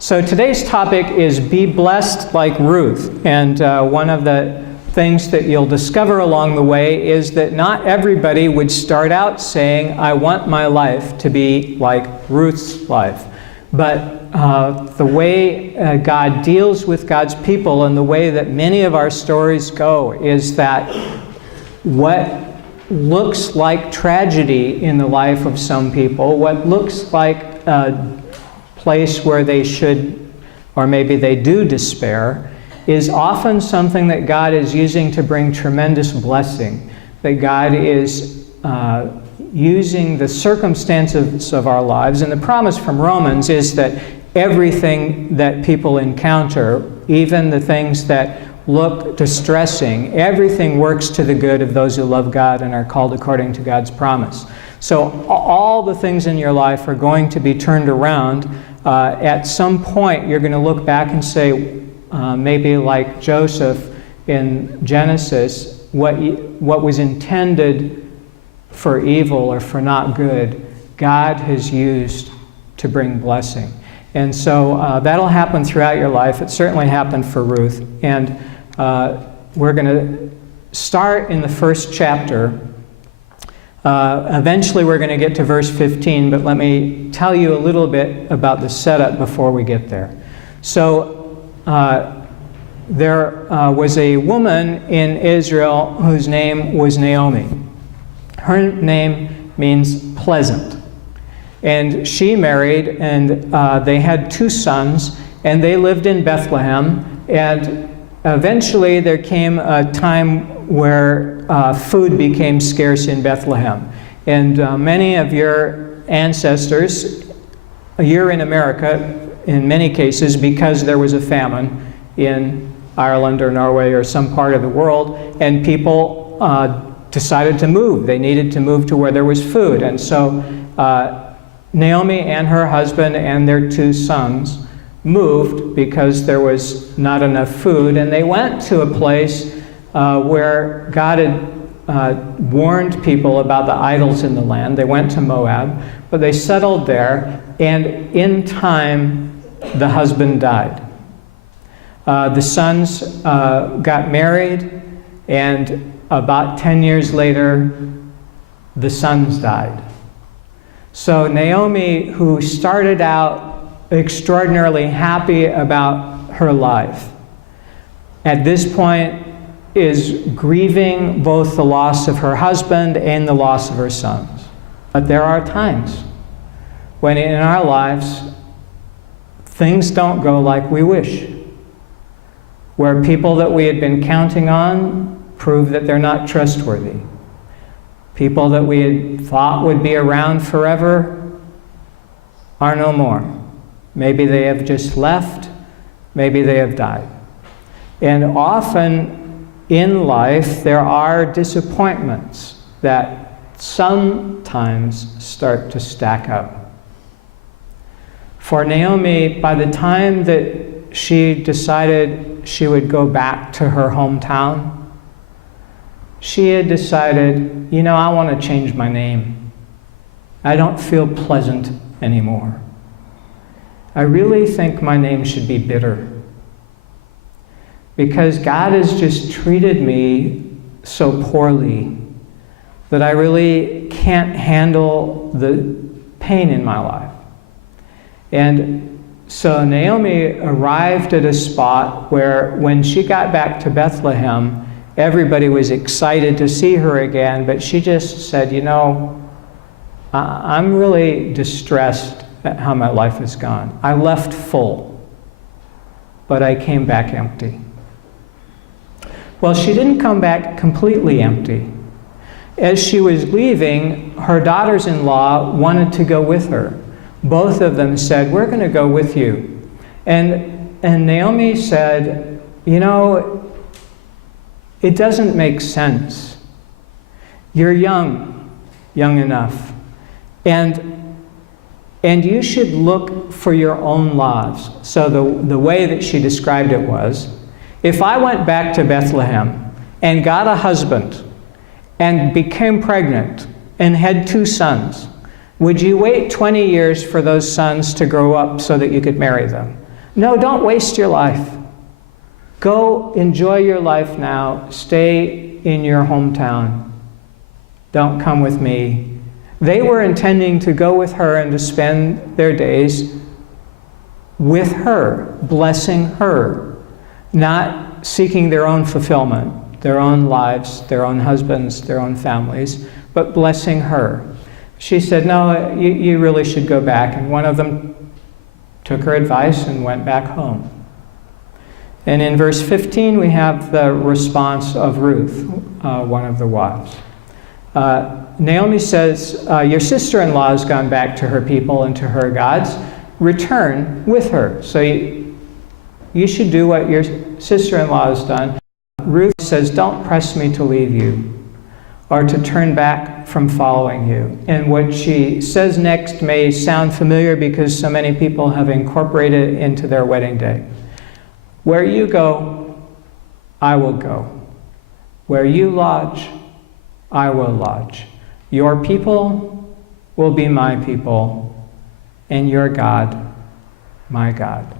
So today's topic is Be Blessed Like Ruth. And one of the things that you'll discover along the way is that not everybody would start out saying, I want my life to be like Ruth's life. But the way God deals with God's people and the way that many of our stories go is that what looks like tragedy in the life of some people, what looks like place where they should, or maybe they do despair, is often something that God is using to bring tremendous blessing. That God is using the circumstances of our lives. And the promise from Romans is that everything that people encounter, even the things that look distressing, everything works to the good of those who love God and are called according to God's promise. So all the things in your life are going to be turned around. At some point, you're going to look back and say, maybe like Joseph in Genesis, what was intended for evil or for not good, God has used to bring blessing. And so that'll happen throughout your life. It certainly happened for Ruth. And we're going to start in the first chapter. Eventually we're going to get to verse 15, but let me tell you a little bit about the setup before we get there. So there was a woman in Israel whose name was Naomi. Her name means pleasant. And she married, and they had 2 sons, and they lived in Bethlehem. And eventually there came a time where food became scarce in Bethlehem. And many of your ancestors, you're in America in many cases because there was a famine in Ireland or Norway or some part of the world, and people decided to move. They needed to move to where there was food. And so Naomi and her husband and their 2 sons moved because there was not enough food, and they went to a place where God had warned people about the idols in the land. They went to Moab, but they settled there, and in time the husband died. The sons got married, and about 10 years later the sons died. So Naomi, who started out extraordinarily happy about her life, at this point is grieving both the loss of her husband and the loss of her sons. But there are times when in our lives things don't go like we wish, where people that we had been counting on prove that they're not trustworthy. People that we had thought would be around forever are no more. Maybe they have just left, maybe they have died. And often in life, there are disappointments that sometimes start to stack up. For Naomi, by the time that she decided she would go back to her hometown, she had decided, I want to change my name. I don't feel pleasant anymore. I really think my name should be bitter, because God has just treated me so poorly that I really can't handle the pain in my life. And so Naomi arrived at a spot where when she got back to Bethlehem, everybody was excited to see her again, but she just said, I'm really distressed at how my life has gone. I left full, but I came back empty. Well, she didn't come back completely empty. As she was leaving, her daughters-in-law wanted to go with her. Both of them said, we're going to go with you. And Naomi said, it doesn't make sense. You're young enough. And you should look for your own lives. So the way that she described it was, if I went back to Bethlehem and got a husband and became pregnant and had 2 sons, would you wait 20 years for those sons to grow up so that you could marry them? No, don't waste your life. Go enjoy your life now. Stay in your hometown. Don't come with me. They were intending to go with her and to spend their days with her, blessing her, not seeking their own fulfillment, their own lives, their own husbands, their own families, but blessing her. She said, no, you really should go back. And one of them took her advice and went back home. And in verse 15, we have the response of Ruth, one of the wives. Naomi says, your sister-in-law has gone back to her people and to her gods. Return with her. So you should do what your sister-in-law has done. Ruth says, don't press me to leave you or to turn back from following you. And what she says next may sound familiar because so many people have incorporated it into their wedding day. Where you go, I will go. Where you lodge, I will lodge. Your people will be my people, and your God, my God.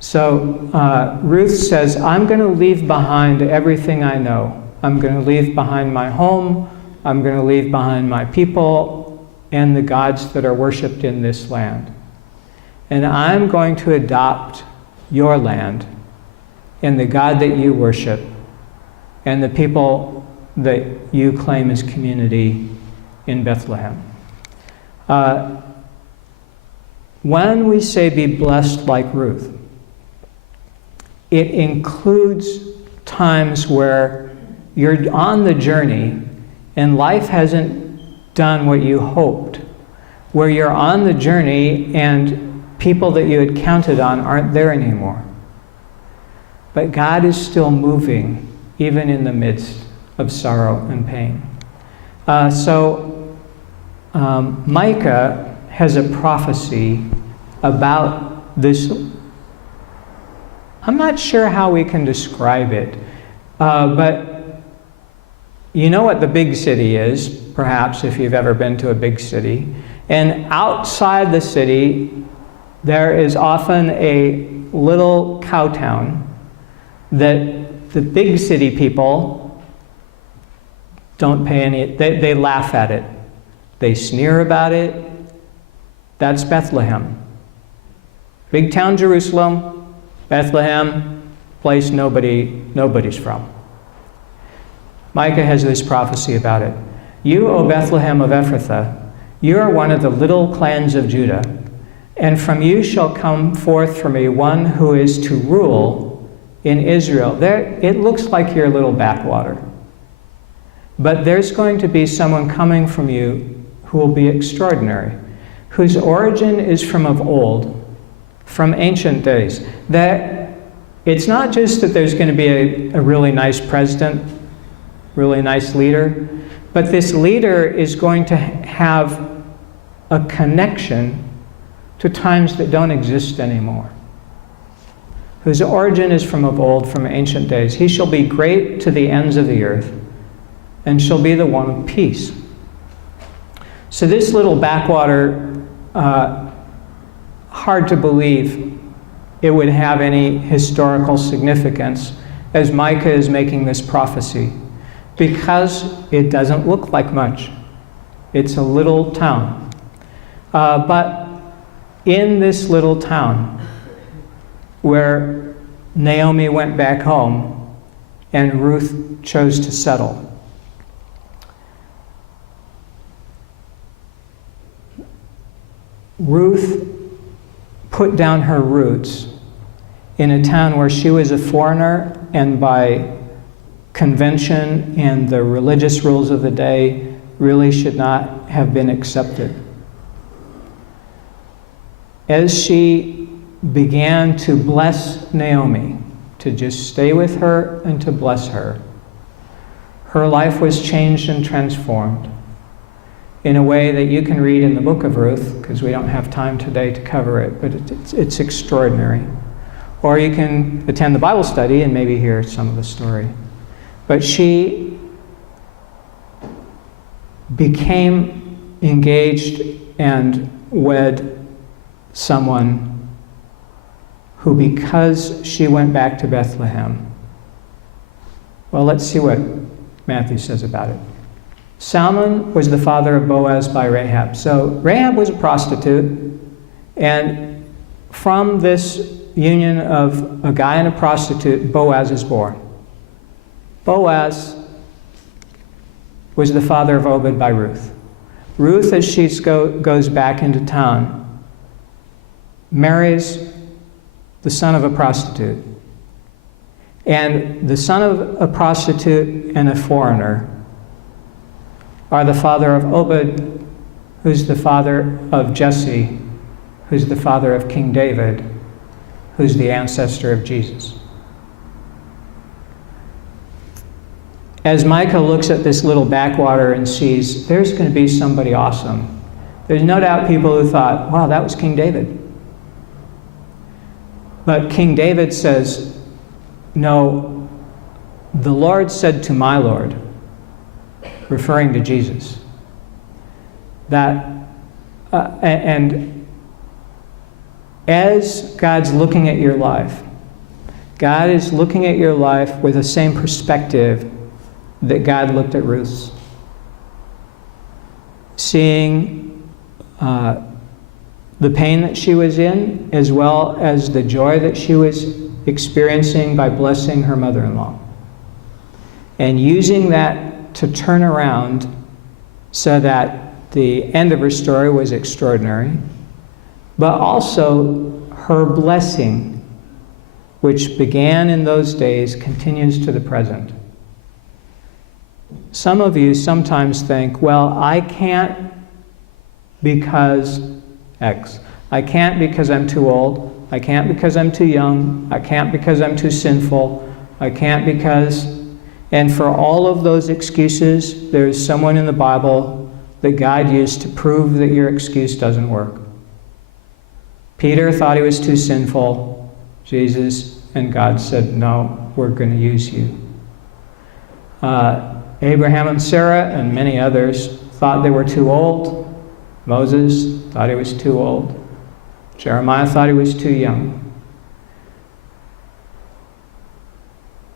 So Ruth says, I'm going to leave behind everything I know. I'm going to leave behind my home. I'm going to leave behind my people and the gods that are worshipped in this land. And I'm going to adopt your land and the God that you worship and the people that you claim as community in Bethlehem. When we say be blessed like Ruth, it includes times where you're on the journey and life hasn't done what you hoped, where you're on the journey and people that you had counted on aren't there anymore. But God is still moving, even in the midst of sorrow and pain. Micah has a prophecy about this. I'm not sure how we can describe it, but you know what the big city is, perhaps, if you've ever been to a big city. And outside the city, there is often a little cow town that the big city people don't pay any, they laugh at it. They sneer about it. That's Bethlehem. Big town Jerusalem, Bethlehem, place nobody's from. Micah has this prophecy about it. You, O Bethlehem of Ephrathah, you are one of the little clans of Judah, and from you shall come forth for me one who is to rule in Israel. It looks like you're a little backwater, but there's going to be someone coming from you who will be extraordinary, whose origin is from of old, from ancient days. That it's not just that there's going to be a really nice president, really nice leader, but this leader is going to have a connection to times that don't exist anymore, whose origin is from of old, from ancient days. He shall be great to the ends of the earth, and shall be the one of peace. So this little backwater, hard to believe it would have any historical significance as Micah is making this prophecy, because it doesn't look like much. It's a little town. But in this little town where Naomi went back home and Ruth chose to settle, Ruth put down her roots in a town where she was a foreigner, and by convention and the religious rules of the day really should not have been accepted. As she began to bless Naomi, to just stay with her and to bless her, her life was changed and transformed in a way that you can read in the book of Ruth, because we don't have time today to cover it, but it's extraordinary. Or you can attend the Bible study and maybe hear some of the story. But she became engaged and wed someone who, because she went back to Bethlehem. Well, let's see what Matthew says about it. Salmon was the father of Boaz by Rahab. So Rahab was a prostitute, and from this union of a guy and a prostitute, Boaz is born. Boaz was the father of Obed by Ruth. Ruth, as she goes back into town, marries the son of a prostitute. And the son of a prostitute and a foreigner are the father of Obed, who's the father of Jesse, who's the father of King David, who's the ancestor of Jesus. As Micah looks at this little backwater and sees there's going to be somebody awesome, there's no doubt people who thought, wow, that was King David. But King David says, no, the Lord said to my Lord, referring to Jesus, that, and as God's looking at your life, God is looking at your life with the same perspective that God looked at Ruth's. Seeing the pain that she was in, as well as the joy that she was experiencing by blessing her mother-in-law. And using that to turn around so that the end of her story was extraordinary, but also her blessing, which began in those days, continues to the present. Some of you sometimes think, well, I can't because X. I can't because I'm too old. I can't because I'm too young. I can't because I'm too sinful. I can't because... And for all of those excuses, there's someone in the Bible that God used to prove that your excuse doesn't work. Peter thought he was too sinful. Jesus and God said, no, we're going to use you. Abraham and Sarah and many others thought they were too old. Moses thought he was too old. Jeremiah thought he was too young.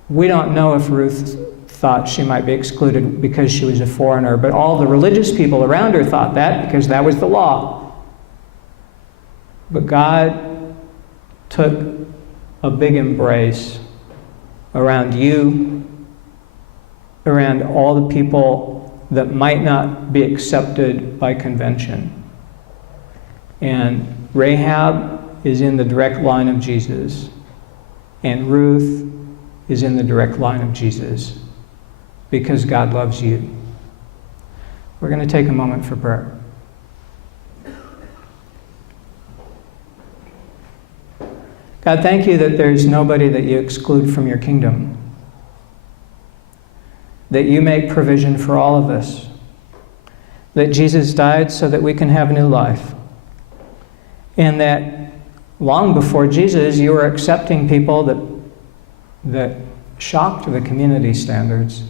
We don't know if Ruth thought she might be excluded because she was a foreigner, but all the religious people around her thought that because that was the law. But God took a big embrace around you, around all the people that might not be accepted by convention. And Rahab is in the direct line of Jesus, and Ruth is in the direct line of Jesus because God loves you. We're going to take a moment for prayer. God, thank you that there's nobody that you exclude from your kingdom, that you make provision for all of us, that Jesus died so that we can have new life, and that long before Jesus, you were accepting people that shocked the community standards,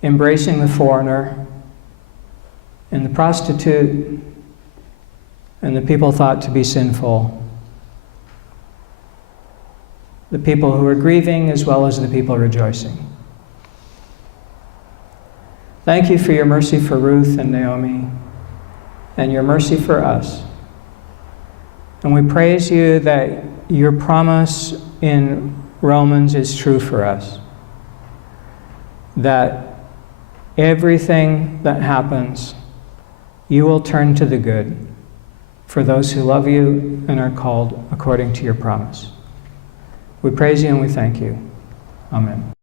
embracing the foreigner and the prostitute and the people thought to be sinful, the people who are grieving as well as the people rejoicing. Thank you for your mercy for Ruth and Naomi and your mercy for us. And we praise you that your promise in Romans is true for us, that everything that happens, you will turn to the good for those who love you and are called according to your promise. We praise you and we thank you. Amen.